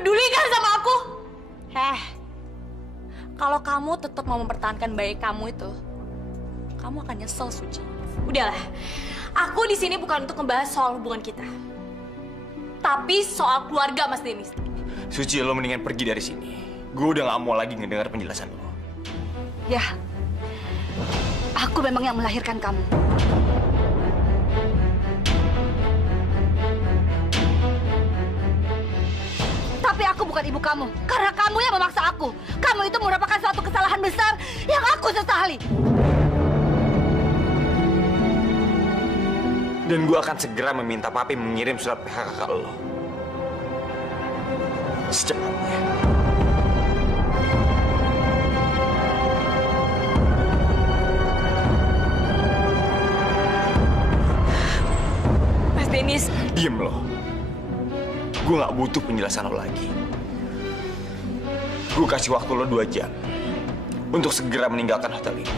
peduli kan sama aku? Kalau kamu tetap mau mempertahankan bayi kamu itu, kamu akan nyesel, Suci. Udahlah, aku di sini bukan untuk ngebahas soal hubungan kita, tapi soal keluarga Mas Dennis. Suci, lo mendingan pergi dari sini. Gue udah gak mau lagi ngedengar penjelasan lo. Ya, aku memang yang melahirkan kamu. Tapi aku bukan ibu kamu, karena kamu yang memaksa aku. Kamu itu merupakan suatu kesalahan besar yang aku sesali. Dan gue akan segera meminta papi mengirim surat PHK ke lo. Secepatnya. Mas Dennis. Diem lo. Gue gak butuh penjelasan lo lagi. Gue kasih waktu lo 2 jam untuk segera meninggalkan hotel ini.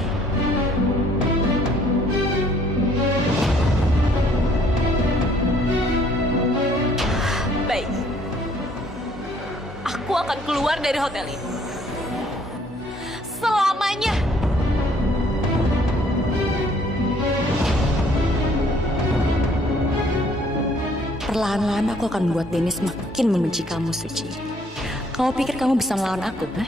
Baik. Aku akan keluar dari hotel ini. Selamanya. Perlahan-lahan aku akan membuat Dennis makin membenci kamu, Suci. Kamu pikir kamu bisa melawan aku, ha?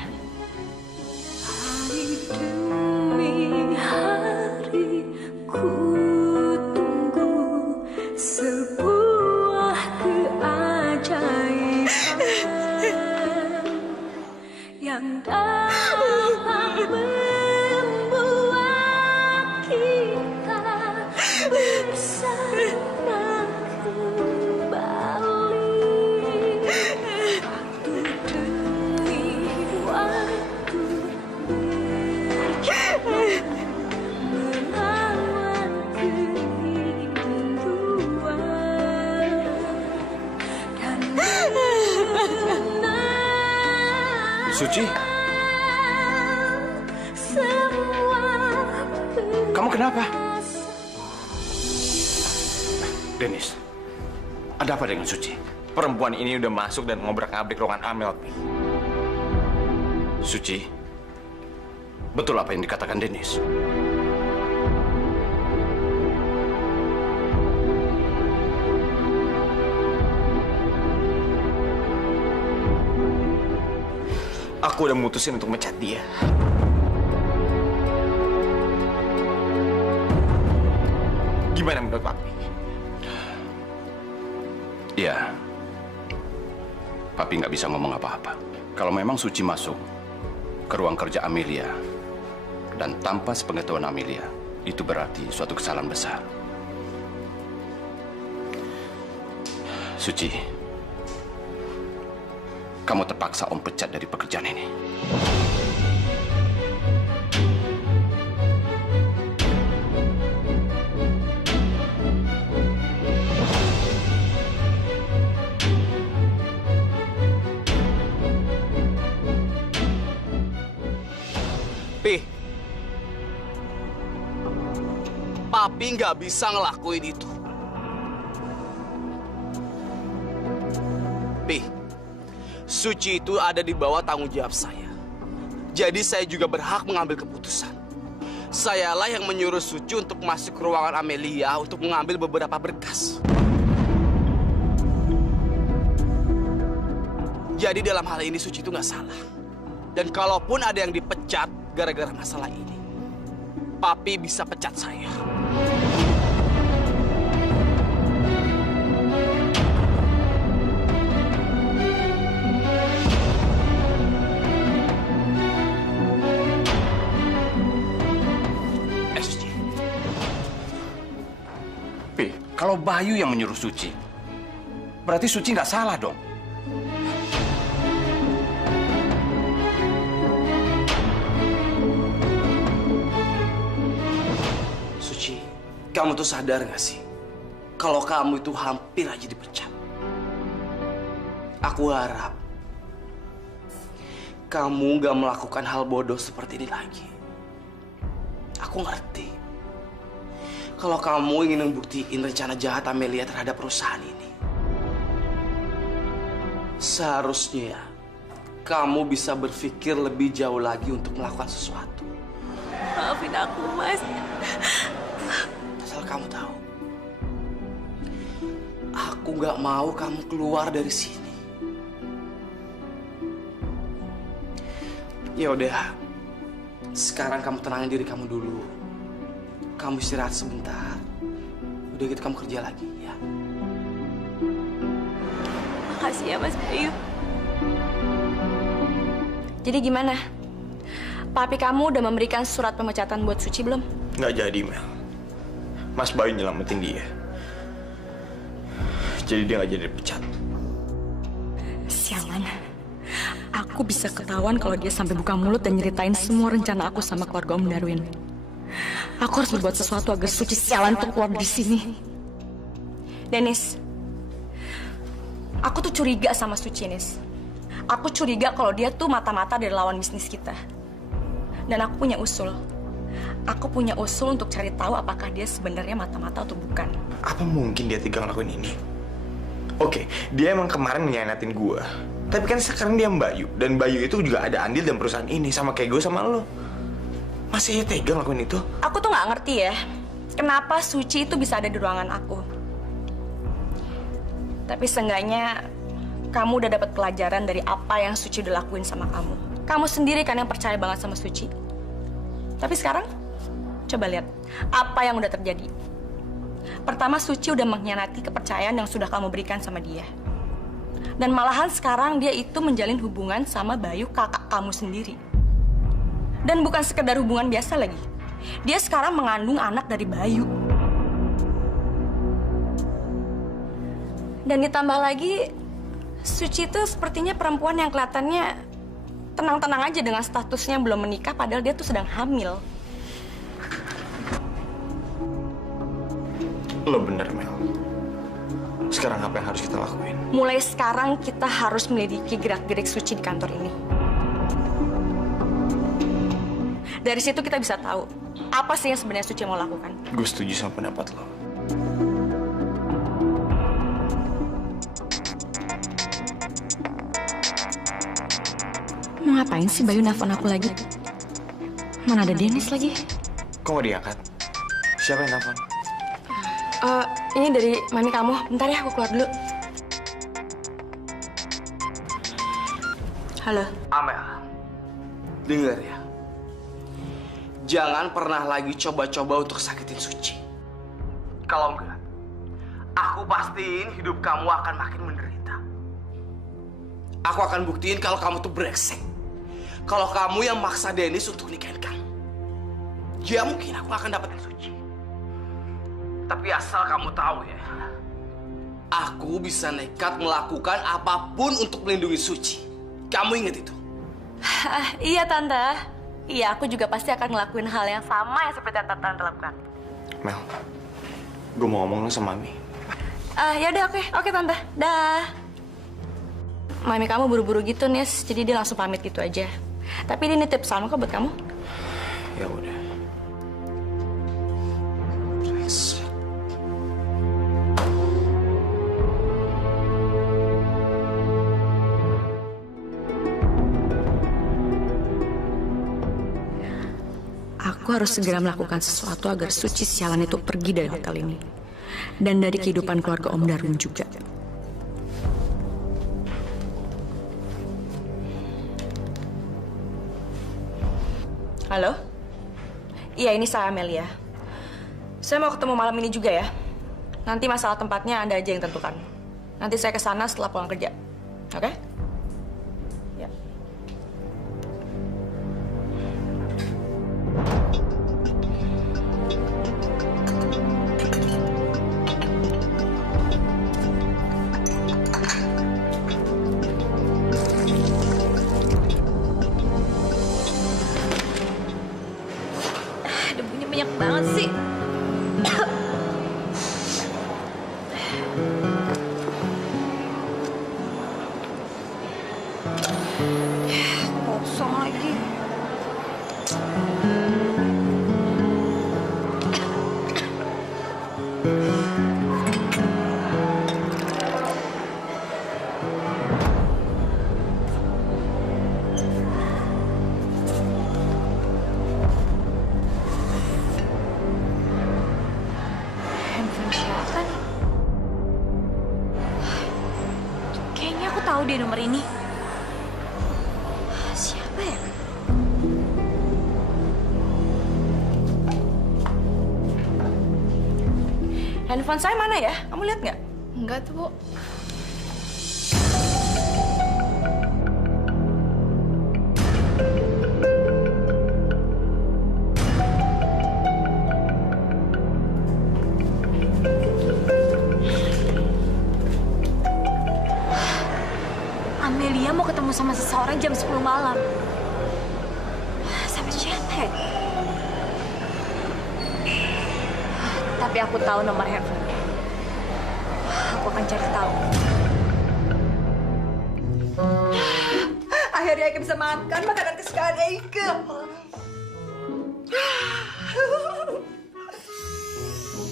Hari demi hari ku tunggu sebuah keajaiban yang dapat membuat kita bersama kembali. Waktu demi waktu berjalan melawan kerinduan dan mengenal Suci, semua kamu kenapa? Dennis, ada apa dengan Suci? Perempuan ini udah masuk dan ngobrak-ngabrik ruangan Amel, Pi. Suci, betul apa yang dikatakan Dennis? Aku udah mutusin untuk mecat dia. Gimana menurut Papi? Ya, Papi nggak bisa ngomong apa-apa. Kalau memang Suci masuk ke ruang kerja Amelia dan tanpa sepengetahuan Amelia, itu berarti suatu kesalahan besar. Suci, kamu terpaksa Om pecat dari pekerjaan ini. Pi, Papi nggak bisa ngelakuin itu. Pi, Suci itu ada di bawah tanggung jawab saya. Jadi saya juga berhak mengambil keputusan. Sayalah yang menyuruh Suci untuk masuk ke ruangan Amelia untuk mengambil beberapa berkas. Jadi dalam hal ini Suci itu nggak salah. Dan kalaupun ada yang dipecat gara-gara masalah ini, Papi bisa pecat saya. Suci. Pi, kalau Bayu yang menyuruh Suci, berarti Suci nggak salah dong. Kamu tuh sadar gak sih? Kalau kamu itu hampir aja dipecat. Aku harap kamu gak melakukan hal bodoh seperti ini lagi. Aku ngerti. Kalau kamu ingin membuktiin rencana jahat Amelia terhadap perusahaan ini. Seharusnya kamu bisa berpikir lebih jauh lagi untuk melakukan sesuatu. Maafin aku, Mas. Asal kamu tahu, aku gak mau kamu keluar dari sini. Ya udah, sekarang kamu tenangin diri kamu dulu. Kamu istirahat sebentar. Udah gitu kamu kerja lagi ya. Makasih ya, Mas Bayu. Jadi gimana? Papi kamu udah memberikan surat pemecatan buat Suci belum? Nggak jadi, Mel. Mas Bayu nyelamatin dia. Jadi dia nggak jadi dipecat. Sialan. Aku bisa ketahuan kalau dia sampai buka mulut dan nyeritain semua rencana aku sama keluarga Om Darwin. Aku harus berbuat sesuatu agar Suci sialan tuh keluar dari sini. Dennis, aku tuh curiga sama Suci, Nis. Aku curiga kalau dia tuh mata-mata dari lawan bisnis kita. Dan aku punya usul. Aku punya usul untuk cari tahu apakah dia sebenarnya mata-mata atau bukan. Apa mungkin dia tega ngelakuin ini? Oke, dia emang kemarin nyianatin gua. Tapi kan sekarang dia Bayu. Dan Bayu itu juga ada andil dalam perusahaan ini. Sama kayak gue sama lo. Masih ya tega ngelakuin itu? Aku tuh nggak ngerti ya. Kenapa Suci itu bisa ada di ruangan aku. Tapi seenggaknya kamu udah dapat pelajaran dari apa yang Suci udah lakuin sama kamu. Kamu sendiri kan yang percaya banget sama Suci. Tapi sekarang, coba lihat apa yang udah terjadi. Pertama, Suci udah mengkhianati kepercayaan yang sudah kamu berikan sama dia. Dan malahan sekarang dia itu menjalin hubungan sama Bayu, kakak kamu sendiri. Dan bukan sekedar hubungan biasa lagi. Dia sekarang mengandung anak dari Bayu. Dan ditambah lagi, Suci itu sepertinya perempuan yang kelihatannya tenang-tenang aja dengan statusnya belum menikah, padahal dia tuh sedang hamil. Lo bener, Mel. Sekarang apa yang harus kita lakuin? Mulai sekarang kita harus melidiki gerak-gerik Suci di kantor ini. Dari situ kita bisa tahu apa sih yang sebenarnya Suci mau lakukan. Gue setuju sama pendapat lo. Mau ngapain sih Bayu nelfon aku lagi? Mana ada Dennis lagi? Kok nggak diangkat? Siapa yang telepon? Ini dari mami kamu. Bentar ya, aku keluar dulu. Halo. Amel, dengar ya. Jangan pernah lagi coba-coba untuk sakitin Suci. Kalau enggak, aku pastiin hidup kamu akan makin menderita. Aku akan buktiin kalau kamu tuh brengsek. Kalau kamu yang maksa Dennis untuk nikahin kamu. Ya mungkin aku akan dapetin Suci. Tapi asal kamu tahu ya, aku bisa nekat melakukan apapun untuk melindungi Suci. Kamu ingat itu? Iya, Tante. Iya, aku juga pasti akan ngelakuin hal yang sama yang seperti yang Tante lakukan. Mel, gue mau ngomong sama Mami. Ya udah, oke Tante. Dah. Mami kamu buru-buru gitu, Nis. Jadi dia langsung pamit gitu aja. Tapi ini nitip salam kok buat kamu. Ya udah. Aku harus segera melakukan sesuatu agar Suci sialan itu pergi dari hotel ini. Dan dari kehidupan keluarga Om Darwin juga. Halo? Iya, ini saya Amelia. Saya mau ketemu malam ini juga ya. Nanti masalah tempatnya Anda aja yang tentukan. Nanti saya ke sana setelah pulang kerja. Oke? Ya. Debunya banyak banget sih. Kosong lagi. deh nomor ini. Siapa ya? Handphone saya mana ya? Kamu lihat nggak? Enggak tuh, Bu. Amelia mau ketemu sama seseorang jam 10 malam. Sama siapa ya? Tapi aku tahu nomor handphone. Aku akan cari tahu. Akhirnya Eike bisa makan makanan kesukaan Eike.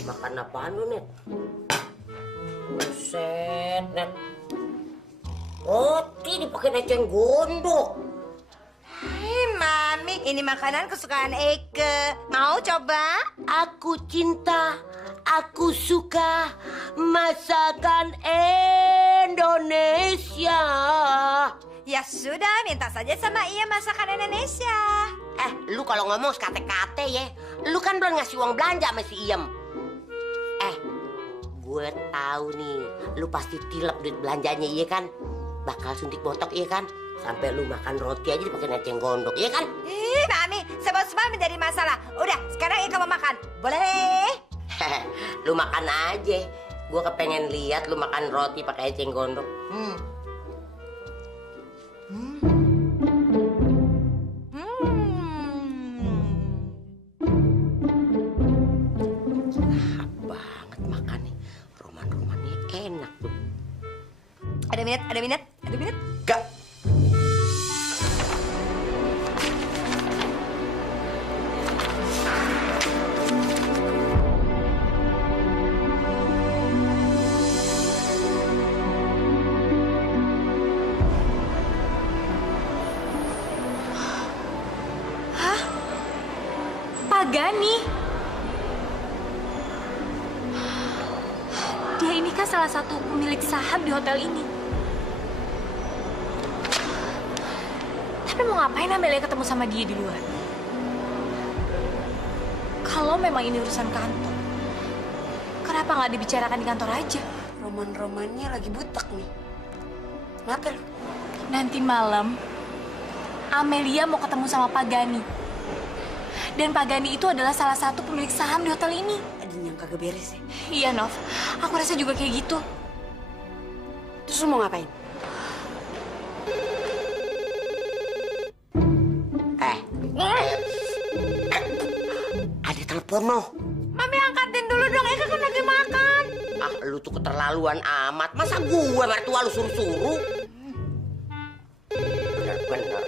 Makan apaan lu, Net? Buset, Net. Roti dipakai eceng gondok. Hei, Mami, ini makanan kesukaan Eike. Mau coba? Aku cinta, aku suka masakan Indonesia. Ya sudah, minta saja sama Ia masakan Indonesia. Lu kalau ngomong sekate-kate ya. Lu kan belum ngasih uang belanja sama si Iem. Gue tahu nih, lu pasti tilep duit belanjanya, iya kan? Bakal suntik botok, iya kan? Sampai lu makan roti aja dipakai eceng gondok, iya kan? Ih, Mami, semua menjadi masalah. Udah, sekarang Ika mau makan. Boleh? Lu makan aja. Gue kepengen lihat lu makan roti pakai eceng gondok. Lahap banget makannya. Roman-romannya enak tuh. Ada minat. Kak. Pagani. Dia ini kan salah satu pemilik saham di hotel ini. Tapi mau ngapain Amelia ketemu sama dia di luar? Kalau memang ini urusan kantor, kenapa nggak dibicarakan di kantor aja? Roman-romannya lagi butek nih. Kenapa lu? Nanti malam, Amelia mau ketemu sama Pagani. Dan Pagani itu adalah salah satu pemilik saham di hotel ini. Ada yang kagak beres ya? Iya, Nov. Aku rasa juga kayak gitu. Terus lu mau ngapain? Ada telepon noh. Mami angkatin dulu dong, Ika kan lagi makan. Lu tuh keterlaluan amat. Masa gue mertua lu suruh-suruh? Bener-bener.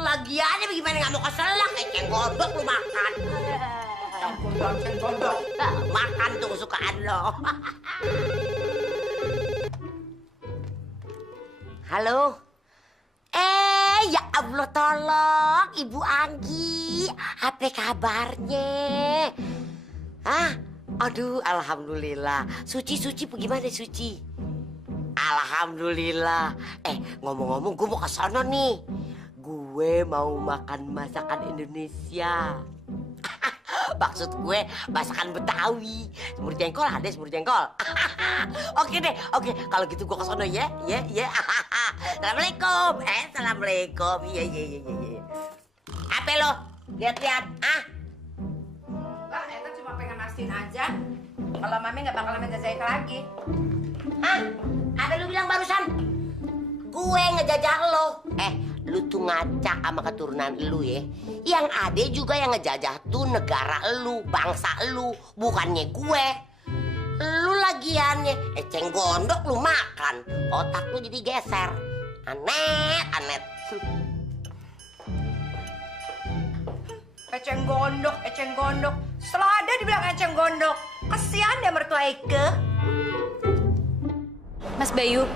Lagiannya bagaimana nggak mau keselak? Eceng gondok lu makan. Eceng gondok. Makan tuh kesukaan lo. Halo. Ya Allah tolong Ibu Anggi. Apa kabarnya? Aduh, alhamdulillah. Suci bagaimana Suci? Alhamdulillah. Ngomong-ngomong gue mau ke sana nih. Gue mau makan masakan Indonesia. Maksud gue masakan Betawi. Semur jengkol ada, semur jengkol. Oke deh, oke. Kalau gitu gue ke sana ya. Assalamualaikum. Assalamualaikum. Iya. Apa lo? Lihat-lihat. Lah, Eka cuma pengen mastiin aja. Kalau Mami nggak bakal minta Eka lagi. Apa lu bilang barusan? Gue ngejajah lo. Lu tuh ngacak sama keturunan lu ya. Yang ada juga yang ngejajah tuh negara lu, bangsa lu, bukannya gue. Lu lagiannya eceng gondok lu makan, otak lu jadi geser. Anet. Eceng gondok. Setelah ada dibilang eceng gondok. Kasihan deh mertua Eke. Mas Bayu,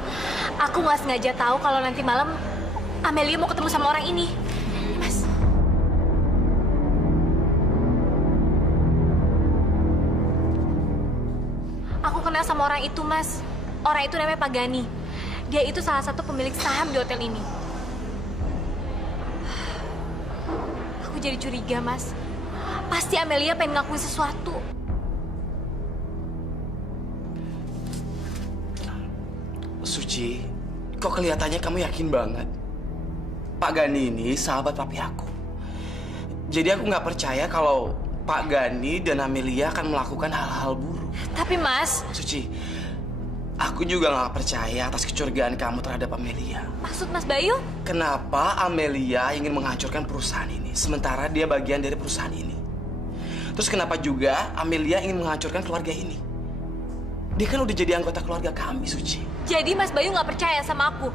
aku nggak sengaja tahu kalau nanti malam Amelia mau ketemu sama orang ini. Mas. kenal sama orang itu, Mas. Orang itu namanya Pak Gani. Dia itu salah satu pemilik saham di hotel ini. Aku jadi curiga, Mas. Pasti Amelia pengen ngakuin sesuatu. Suci, kok kelihatannya kamu yakin banget? Pak Gani ini sahabat papi aku. Jadi aku nggak percaya kalau Pak Gani dan Amelia akan melakukan hal-hal buruk. Tapi, Mas, Suci, aku juga nggak percaya atas kecurigaan kamu terhadap Amelia. maksud Mas Bayu? Kenapa Amelia ingin menghancurkan perusahaan ini, sementara dia bagian dari perusahaan ini? Terus kenapa juga Amelia ingin menghancurkan keluarga ini? Dia kan udah jadi anggota keluarga kami, Suci. Jadi Mas Bayu nggak percaya sama aku?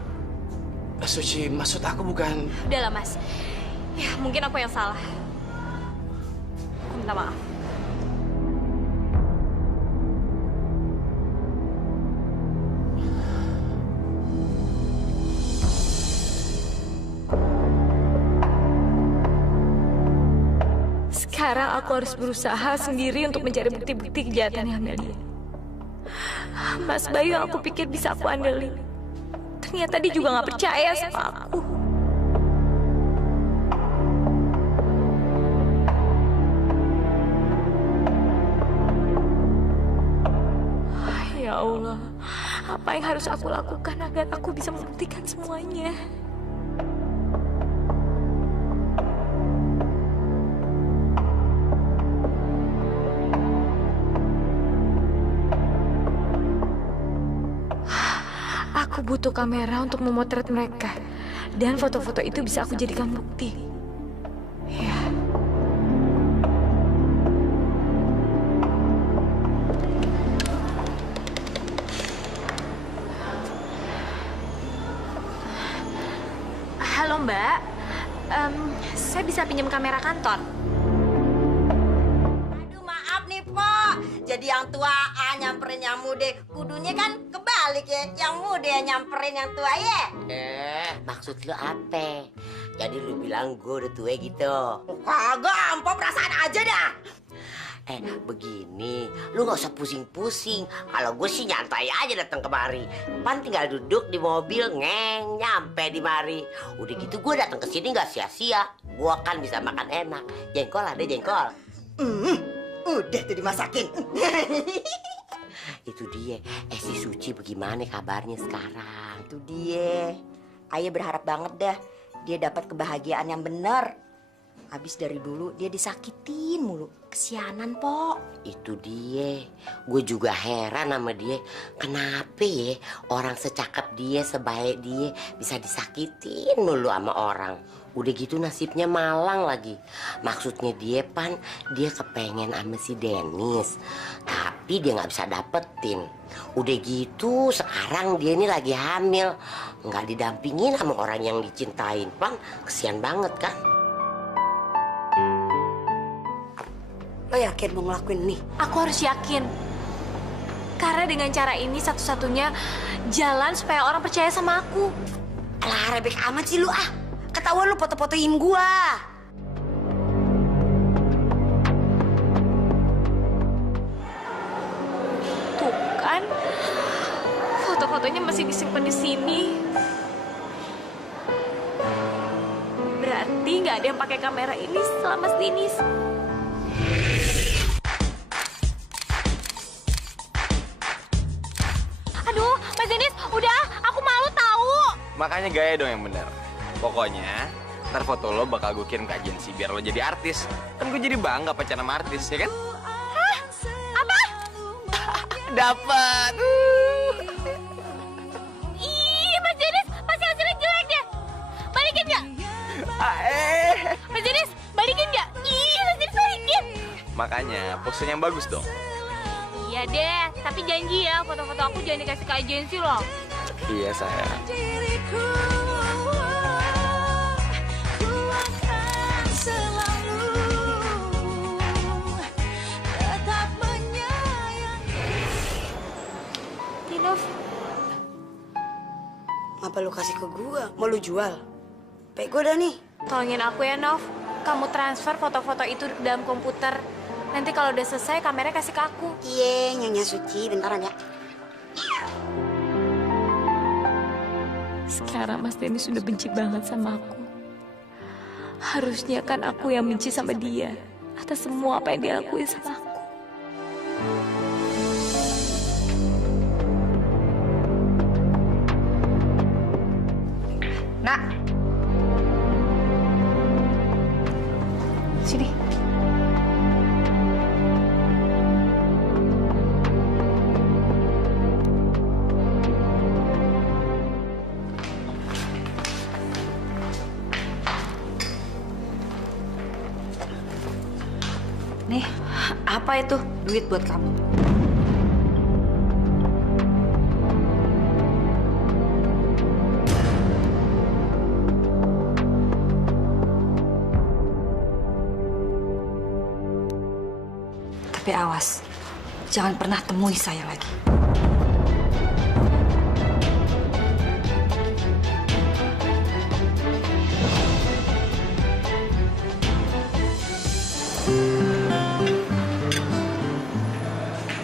Suci, maksud aku bukan... Udahlah, Mas. Ya, mungkin aku yang salah. Aku minta maaf. Sekarang aku harus berusaha sendiri untuk mencari bukti-bukti kejahatannya Amelia. Mas Bayu yang aku pikir bisa aku andelin, ternyata dia juga nggak percaya sama aku. Ya Allah, apa yang harus aku lakukan agar aku bisa membuktikan semuanya? Aku butuh kamera untuk memotret mereka. Dan foto-foto itu bisa aku jadikan bukti. Ya. Halo Mbak, saya bisa pinjam kamera kantor? Aduh maaf nih Pok, jadi yang tua nyamperin yang muda. Kudunya kan kebalik ya, yang muda nyamperin yang tua ya. Maksud lu apa? Jadi lu bilang gue udah tua gitu? Kagak, Ampo perasaan aja dah. Begini, lu gak usah pusing-pusing. Kalau gue sih nyantai aja datang kemari. Pan tinggal duduk di mobil, nyampe di mari. Udah gitu gue datang ke sini gak sia-sia. Gue kan bisa makan enak. Jengkol ada jengkol. Udah tuh dimasakin. Itu dia. Si Suci bagaimana kabarnya sekarang? Itu dia. Ayah berharap banget dah dia dapat kebahagiaan yang benar. Habis dari dulu dia disakitin mulu. Kesianan, Pok. Itu dia. Gue juga heran sama dia. Kenapa ya orang secakep dia, sebaik dia bisa disakitin mulu sama orang. Udah gitu nasibnya malang lagi. Maksudnya dia dia kepengen sama si Dennis. Tapi dia gak bisa dapetin. Udah gitu sekarang dia ini lagi hamil. Gak didampingin sama orang yang dicintain. Kesian banget kan? Lo yakin mau ngelakuin nih? Aku harus yakin. Karena dengan cara ini satu-satunya jalan supaya orang percaya sama aku. Alah, rebek amat sih lu ah. Ketahuan lu foto-fotoin gua. Tuh kan, foto-fotonya masih disimpan di sini. Berarti nggak ada yang pakai kamera ini selama Dennis. Aduh, Mas Dennis, udah, aku malu tahu. Makanya gaya dong yang bener. Pokoknya, ntar foto lo bakal gue kirim ke agensi biar lo jadi artis. Kan gue jadi bangga pacaran sama artis, ya kan? Hah? Apa? Dapat. Ih, Mas Dennis, pasti hasilnya jelek deh. Balikin nggak? Mas Dennis, balikin nggak? Ih, Mas Dennis balikin. Makanya, posenya yang bagus dong. Iya deh, tapi janji ya, foto-foto aku jangan dikasih ke agensi loh. Iya, sayang. Diriku, ku akan selalu tetap menyayangi. Nov, Ngapa lu kasih ke gua? Mau lu jual? Pek gua dah nih. tolongin aku ya, Nov. Kamu transfer foto-foto itu ke dalam komputer. Nanti kalau udah selesai, kameranya kasih ke aku. Iya, Nyonya Suci, bentaran ya. Sekarang Mas Denny sudah benci banget sama aku. Harusnya kan aku yang benci sama dia atas semua apa yang dia lakuin sama aku. Nak. Sini. Nih, apa itu? Duit buat kamu. Tapi awas, jangan pernah temui saya lagi.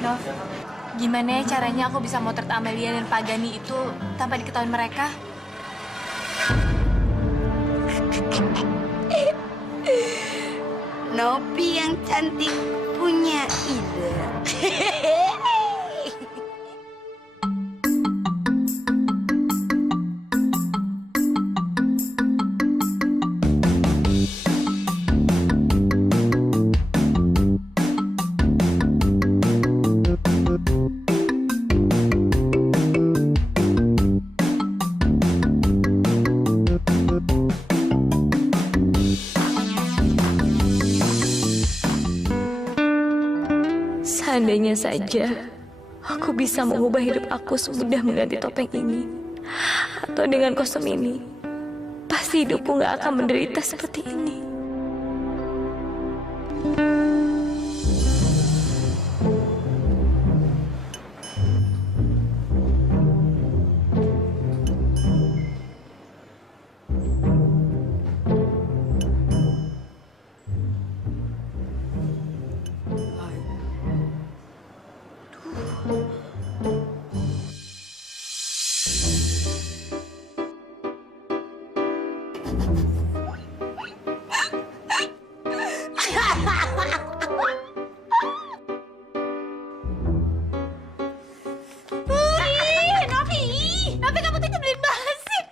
Nov, gimana ya caranya aku bisa motret Amelia dan Pak Gani itu tanpa diketahui mereka? Nopi yang cantik punya ide. Seandainya saja aku bisa mengubah hidup aku semudah mengganti topeng ini atau dengan kostum ini, pasti hidupku gak akan menderita seperti ini. Novi, kamu tuh nyebelin banget sih.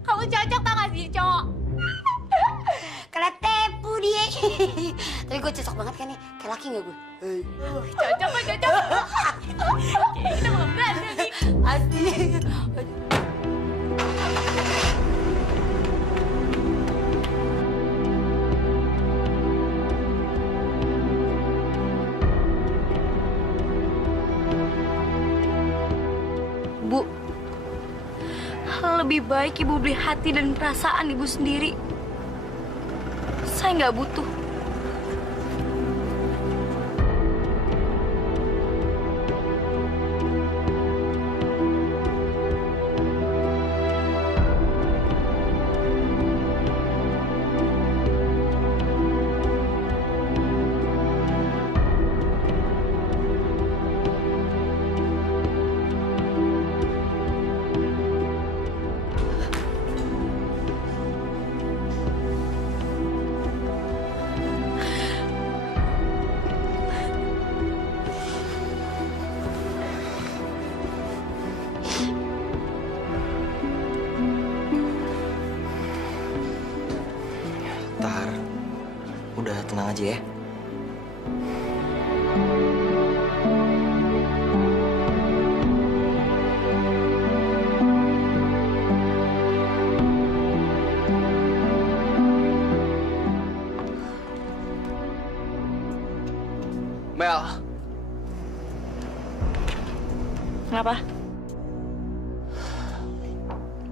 Kamu cocok tau gak sih, cowok? Kena tepu dia. Tapi gue cocok banget kan nih. Kayak laki gak gue? Cocok kok, cocok. Kayaknya kita mau berantem nih. Asli. Bu, lebih baik ibu beli hati dan perasaan ibu sendiri. Saya nggak butuh. Tar, udah tenang aja ya. Mel, Kenapa?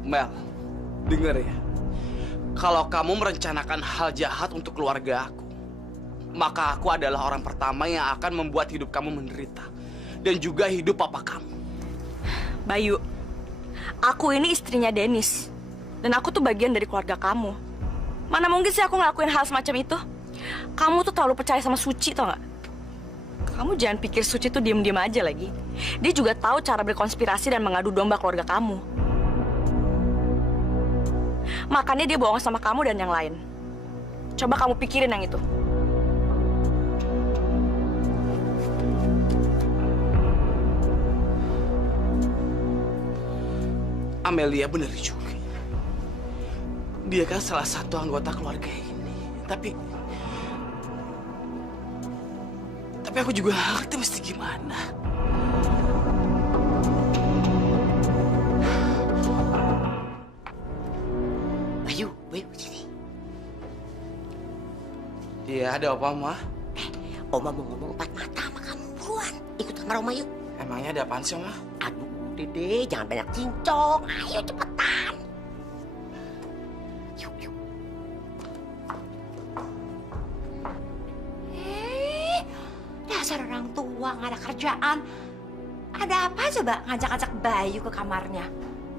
Mel, denger ya. Kalau kamu merencanakan hal jahat untuk keluarga aku, maka aku adalah orang pertama yang akan membuat hidup kamu menderita. Dan juga hidup papa kamu. Bayu, aku ini istrinya Dennis. Dan aku tuh bagian dari keluarga kamu. Mana mungkin sih aku ngelakuin hal semacam itu? Kamu tuh terlalu percaya sama Suci, tau gak? Kamu jangan pikir Suci tuh diem-diem aja lagi. Dia juga tahu cara berkonspirasi dan mengadu domba keluarga kamu. Makanya dia bohong sama kamu dan yang lain. Coba kamu pikirin yang itu. Amelia bener juga. Dia kan salah satu anggota keluarga ini. Tapi aku juga nggak ngerti mesti gimana. Bayu, sini. Iya, ada apa, Ma? Oma mau ngomong empat mata sama kamu. Buruan, ikut kamar Oma yuk. Emangnya ada apaan sih, Ma? Aduh, Dede, jangan banyak cincong. Ayo cepetan. Yuk. Dasar orang tua nggak ada kerjaan. Ada apa coba ngajak-ngajak Bayu ke kamarnya?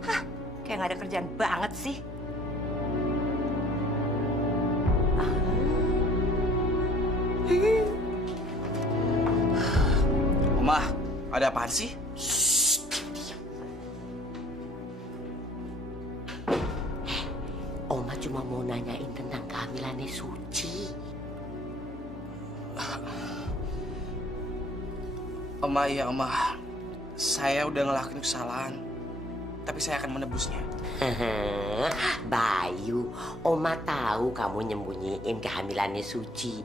Hah, kayak nggak ada kerjaan banget sih. Oma, ada apaan sih? Oma cuma mau nanyain tentang kehamilannya Suci. Oma, iya Oma. Saya udah ngelakuin kesalahan. Tapi saya akan menebusnya. Bayu, Oma tahu kamu nyembunyiin kehamilannya Suci.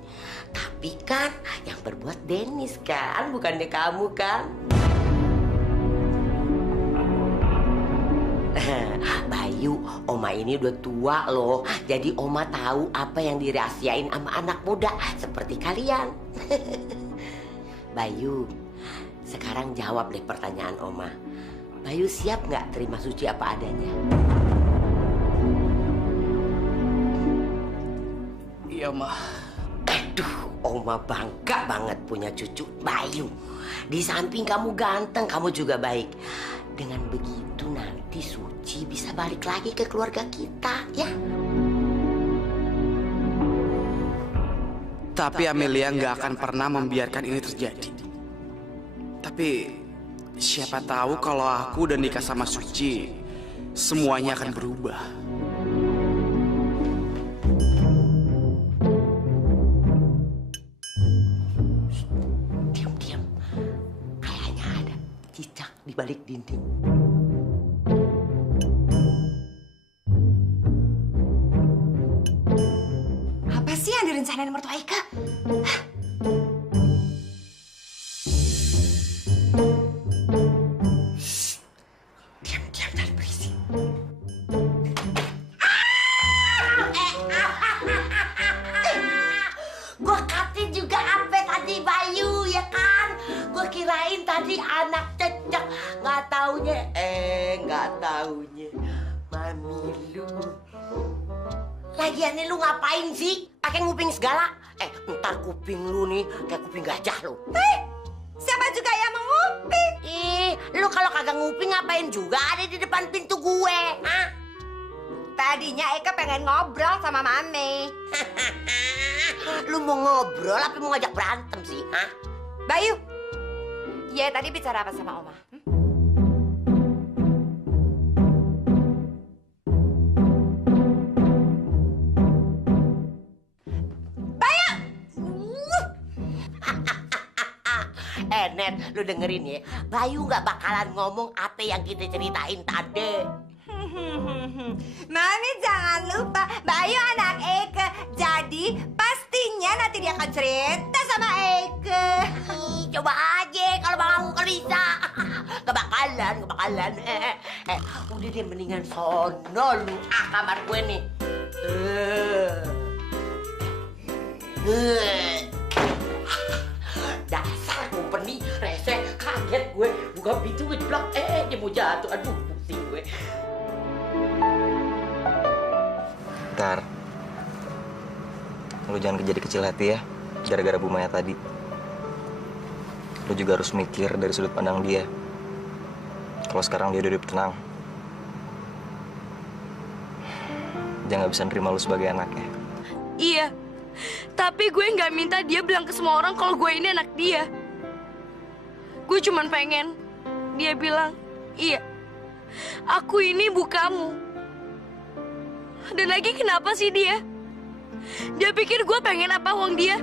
Tapi kan yang berbuat Dennis kan, bukannya kamu kan? Bayu, Oma ini udah tua loh. Jadi Oma tahu apa yang dirahasiain sama anak muda seperti kalian. Bayu, sekarang jawab deh pertanyaan Oma. Bayu siap nggak terima Suci apa adanya? Iya, Oma. Aduh, Oma bangga banget punya cucu Bayu. Di samping kamu ganteng, kamu juga baik. Dengan begitu nanti Suci bisa balik lagi ke keluarga kita, ya? Tapi Amelia nggak akan pernah membiarkan ini terjadi. Tapi siapa tahu kalau aku udah nikah sama Suci, semuanya akan berubah. Diam-diam, kayaknya ada cicak di balik dinding. Apa sih yang direncanain mertua Ika? Hah? Diam-diam, jangan berisik. Gua katin juga apa tadi Bayu, ya kan? Gua kirain tadi anak cecek. Nggak taunya Mami lu. Lagian lu ngapain sih? Pakai nguping segala? Ntar kuping lu nih kayak kuping gajah lu. Siapa juga yang mau nguping? Lu kalau kagak nguping ngapain juga ada di depan pintu gue? Hah? Tadinya Eka pengen ngobrol sama Mami. Lu mau ngobrol apa mau ngajak berantem sih? Hah? Bayu, ya tadi bicara apa sama Oma? Net, lu dengerin ya. Bayu nggak bakalan ngomong apa yang kita ceritain tadi. Mami jangan lupa, Bayu anak Eka. Jadi pastinya nanti dia akan cerita sama Eka. Coba aja kalau Bang Anggu kan bisa. Gak bakalan. Udah deh mendingan sono lu kamar gue nih. Dasar kumpeni, rese, kaget gue. Buka pintu ngejeblak, dia mau jatuh. Aduh, pusing gue. Ntar, lu jangan jadi kecil hati ya, gara-gara Bu Maya tadi. Lu juga harus mikir dari sudut pandang dia. Kalau sekarang dia udah hidup tenang, dia nggak bisa nerima lu sebagai anaknya. Iya, Tapi gue nggak minta dia bilang ke semua orang kalau gue ini anak dia. Gue cuman pengen dia bilang, iya, aku ini ibu kamu. Dan lagi kenapa sih dia? Dia pikir gue pengen apa uang dia?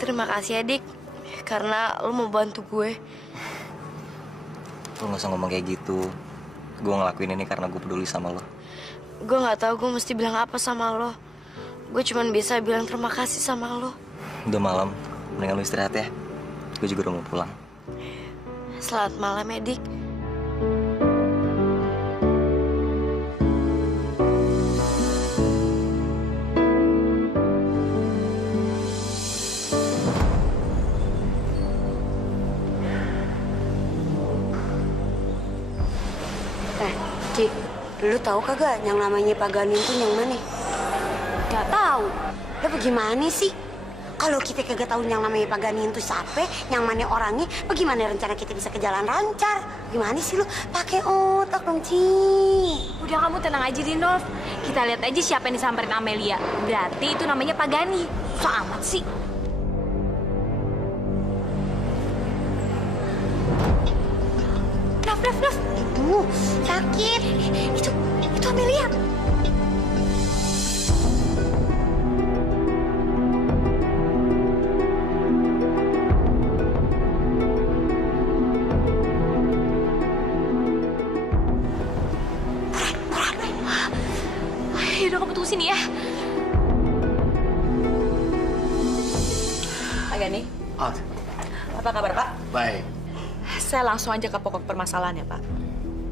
Terima kasih adik, karena lo mau bantu gue. Lo gak usah ngomong kayak gitu. Gue ngelakuin ini karena gue peduli sama lo. Gue nggak tahu gue mesti bilang apa sama lo. Gue cuma bisa bilang terima kasih sama lo. Udah malam, mendingan lo istirahat ya. Gue juga udah mau pulang. Selamat malam, Edik. Cik, lu tahu kagak yang namanya Pak Ganin tuh yang mana? Gak tahu. Lu bagaimana sih? Kalau kita kagak tahu yang namanya Pak Ganin tuh siapa, yang mana orangnya, bagaimana rencana kita bisa ke jalan lancar? Gimana sih lu? Pakai otak dong, Cik. Udah kamu tenang aja, Dinov. Kita lihat aja siapa yang disamperin Amelia. Berarti itu namanya Pak Gani. So amat sih. Naf. Sakit. Itu Amelia. Yaudah kamu tunggu sini ya. Pak Gani. Apa kabar, Pak? Baik. Saya langsung aja ke pokok permasalahannya, Pak.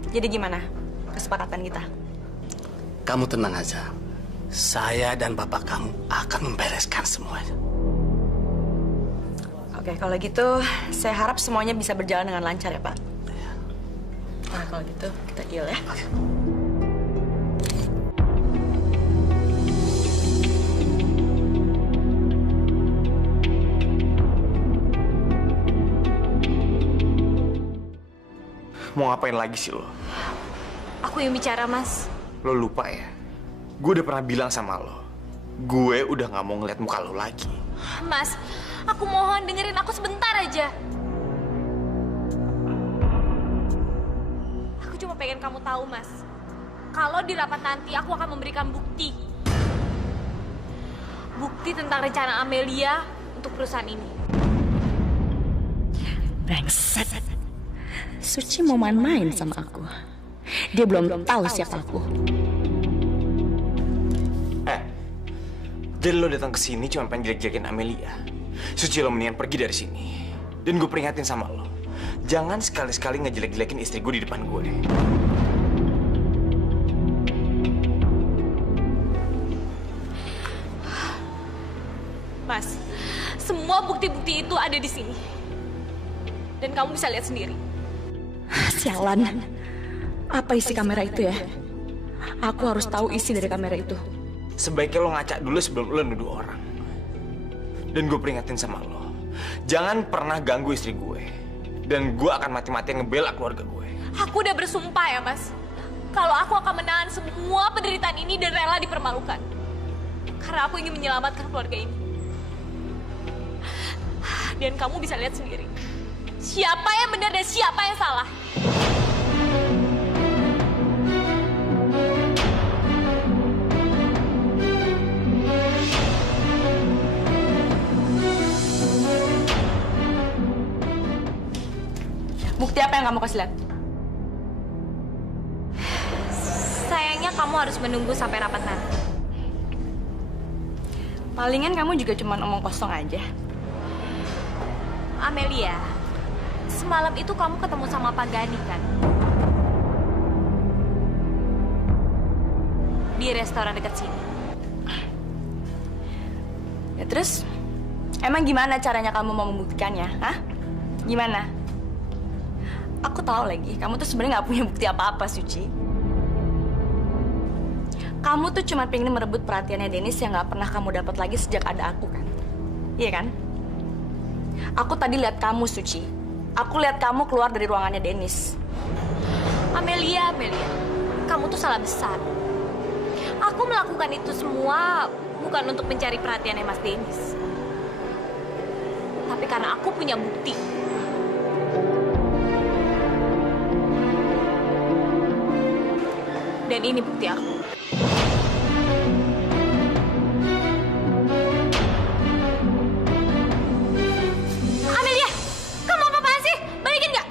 Jadi gimana kesepakatan kita? Kamu tenang aja. Saya dan bapak kamu akan membereskan semuanya. Oke, kalau gitu saya harap semuanya bisa berjalan dengan lancar ya, Pak. Nah, kalau gitu kita deal ya. Mau ngapain lagi sih lo? Aku yang bicara, Mas. Lo lupa ya? Gue udah pernah bilang sama lo. Gue udah gak mau ngeliat muka lo lagi. Mas, aku mohon dengerin aku sebentar aja. Aku cuma pengen kamu tahu, Mas. Kalau di rapat nanti aku akan memberikan bukti. Bukti tentang rencana Amelia untuk perusahaan ini. Brengsek. Suci mau main-main sama aku. Dia belum tahu siapa aku. Jadi lo datang ke sini cuma pengen jelek-jelekin Amelia. Suci, lo mendingan pergi dari sini. Dan gue peringatin sama lo, jangan sekali-sekali ngejelek-jelekin istri gue di depan gue. Mas, semua bukti-bukti itu ada di sini. Dan kamu bisa lihat sendiri. Sialan. Apa isi kamera itu ya? Aku harus tahu isi dari kamera itu. Sebaiknya lo ngaca dulu sebelum lo nuduh orang. Dan gue peringatin sama lo, jangan pernah ganggu istri gue. Dan gue akan mati-matian ngebela keluarga gue. Aku udah bersumpah ya, Mas. Kalau aku akan menahan semua penderitaan ini dan rela dipermalukan. Karena aku ingin menyelamatkan keluarga ini. Dan kamu bisa lihat sendiri. Siapa yang benar dan siapa yang salah. Bukti apa yang kamu kasih lihat? Sayangnya kamu harus menunggu sampai rapat nanti. Palingan kamu juga cuma omong kosong aja. Amelia, semalam itu kamu ketemu sama Pak Gani kan? di restoran dekat sini. Ya terus, emang gimana caranya kamu mau membuktikannya? Hah? Gimana? Aku tahu lagi, kamu tuh sebenarnya nggak punya bukti apa-apa, Suci. Kamu tuh cuma pengen merebut perhatiannya Dennis yang nggak pernah kamu dapat lagi sejak ada aku kan? Iya kan? Aku tadi lihat kamu, Suci. Aku lihat kamu keluar dari ruangannya Dennis. Amelia, kamu tuh salah besar. Aku melakukan itu semua bukan untuk mencari perhatiannya Mas Dennis. Tapi karena aku punya bukti. Dan ini bukti aku. Amelia, kamu apa-apaan sih? Balikin nggak?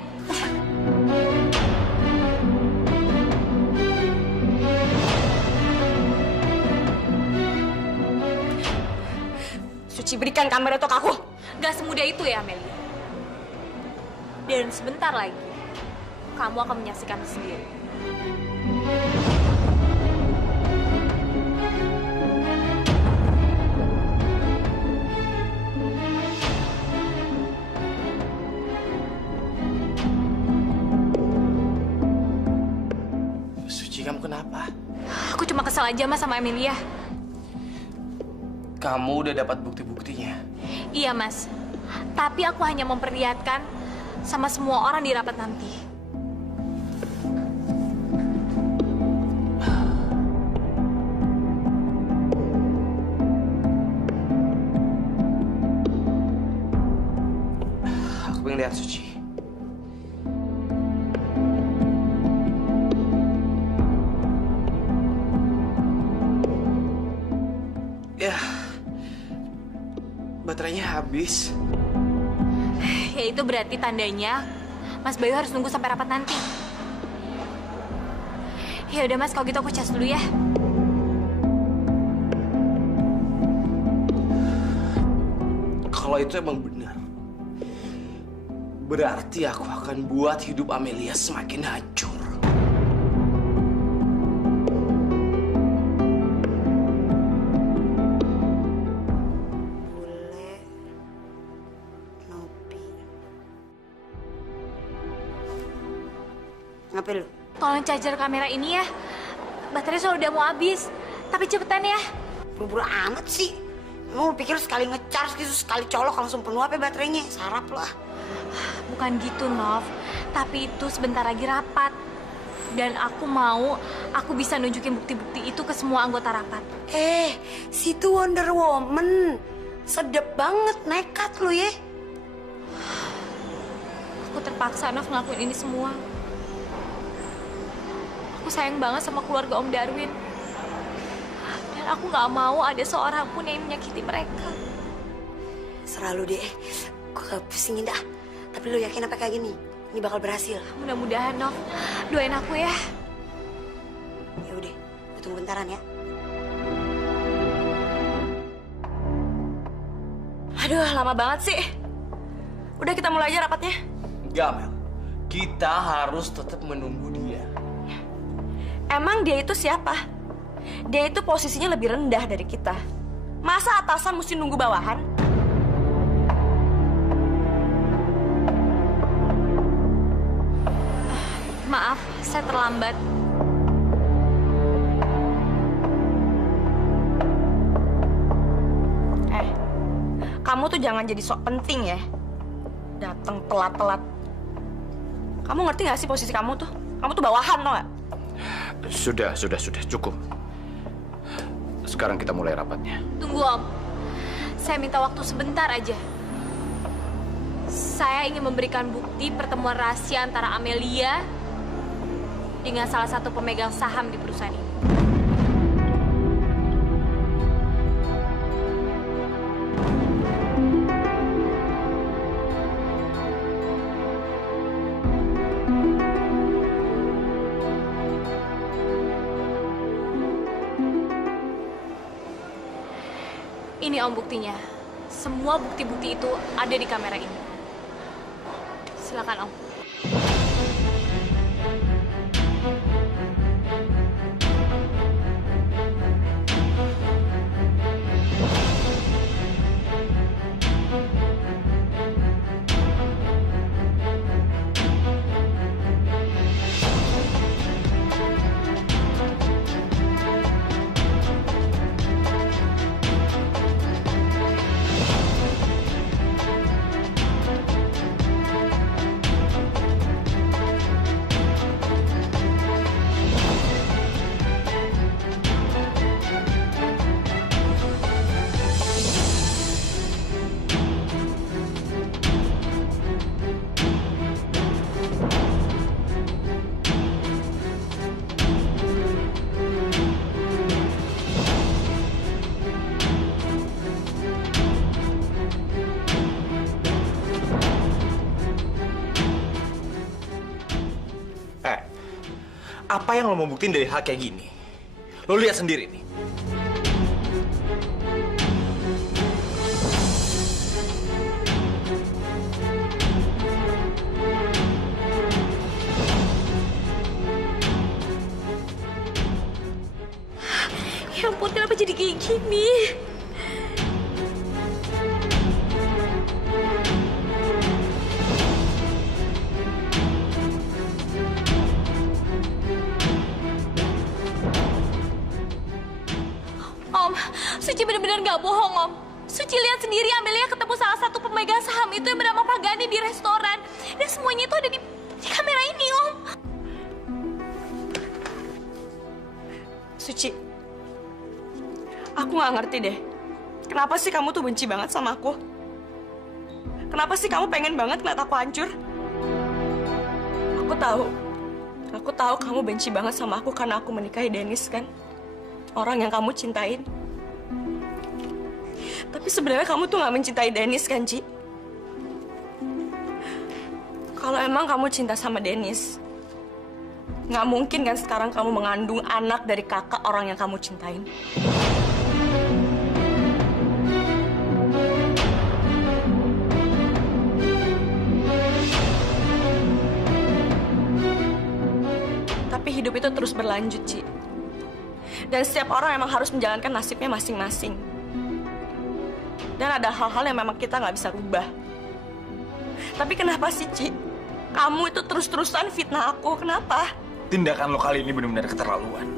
Suci, berikan kamera itu ke aku. Gak semudah itu ya, Amelia. Dan sebentar lagi, kamu akan menyaksikan sendiri. Suci, kamu kenapa? Aku cuma kesal aja mas sama Amelia. Kamu udah dapat bukti-buktinya? Iya mas, tapi aku hanya memperlihatkan sama semua orang di rapat nanti. Aku pengen lihat Suci. Ya, baterainya habis. Ya itu berarti tandanya Mas Bayu harus nunggu sampai rapat nanti. Ya udah mas, kalau gitu aku cas dulu ya. Kalau itu emang benar, berarti aku akan buat hidup Amelia semakin hancur. Ngapain lu? Tolong charger kamera ini ya. Baterai soal udah mau habis. Tapi cepetan ya. Buru-buru amat sih. Emang lu pikir sekali ngecharge gitu, sekali colok langsung penuh apa baterainya? Sarap lah. Bukan gitu, Nov. Tapi itu sebentar lagi rapat. Dan aku bisa nunjukin bukti-bukti itu ke semua anggota rapat. Situ Wonder Woman. Sedep banget, nekat lu ya. Aku terpaksa, Nov, ngelakuin ini semua. Aku sayang banget sama keluarga Om Darwin. Dan aku gak mau ada seorang pun yang menyakiti mereka. Serah lu deh. Gue pusingin dah. Tapi lu yakin apa kayak gini? Ini bakal berhasil. Mudah-mudahan, Nov. Doain aku ya. Ya udah, gue tunggu bentaran ya. Aduh, lama banget sih. Udah, kita mulai aja rapatnya. Enggak, Mel. Kita harus tetap menunggu dia. Emang dia itu siapa? Dia itu posisinya lebih rendah dari kita. Masa atasan mesti nunggu bawahan? Maaf, saya terlambat. Kamu tuh jangan jadi sok penting ya. Datang telat-telat. Kamu ngerti gak sih posisi kamu tuh? Kamu tuh bawahan, tau gak? Sudah, cukup. Sekarang kita mulai rapatnya. Tunggu, Om. Saya minta waktu sebentar aja. Saya ingin memberikan bukti pertemuan rahasia antara Amelia dengan salah satu pemegang saham di perusahaan ini. Ini Om buktinya. Semua bukti-bukti itu ada di kamera ini. Silakan Om. apa yang lo mau buktiin dari hal kayak gini? Lo lihat sendiri nih. Ya ampun, kenapa jadi kayak gini? Om, Suci benar-benar nggak bohong, Om. Suci lihat sendiri Amelia ketemu salah satu pemegang saham itu yang bernama Pak Gani di restoran. Dan semuanya itu ada di kamera ini, Om. Suci, aku nggak ngerti deh. Kenapa sih kamu tuh benci banget sama aku? Kenapa sih kamu pengen banget ngeliat aku hancur? Aku tahu kamu benci banget sama aku karena aku menikahi Dennis kan? Orang yang kamu cintain. Tapi sebenarnya kamu tuh nggak mencintai Dennis kan, Ci? Kalau emang kamu cinta sama Dennis, nggak mungkin kan sekarang kamu mengandung anak dari kakak orang yang kamu cintain. Tapi hidup itu terus berlanjut, Ci. Dan setiap orang emang harus menjalankan nasibnya masing-masing. Dan ada hal-hal yang memang kita nggak bisa rubah. Tapi kenapa sih, Ci? Kamu itu terus-terusan fitnah aku. Kenapa? Tindakan lo kali ini benar-benar keterlaluan.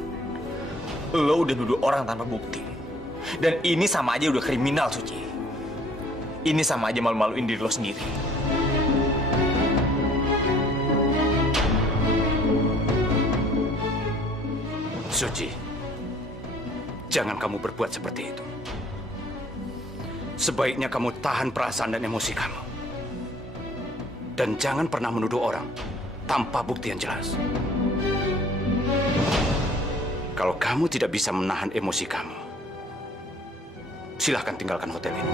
Lo udah nuduh orang tanpa bukti. Dan ini sama aja udah kriminal, Suci. Ini sama aja malu-maluin diri lo sendiri. Suci, jangan kamu berbuat seperti itu. Sebaiknya kamu tahan perasaan dan emosi kamu. Dan jangan pernah menuduh orang tanpa bukti yang jelas. Kalau kamu tidak bisa menahan emosi kamu, silahkan tinggalkan hotel ini.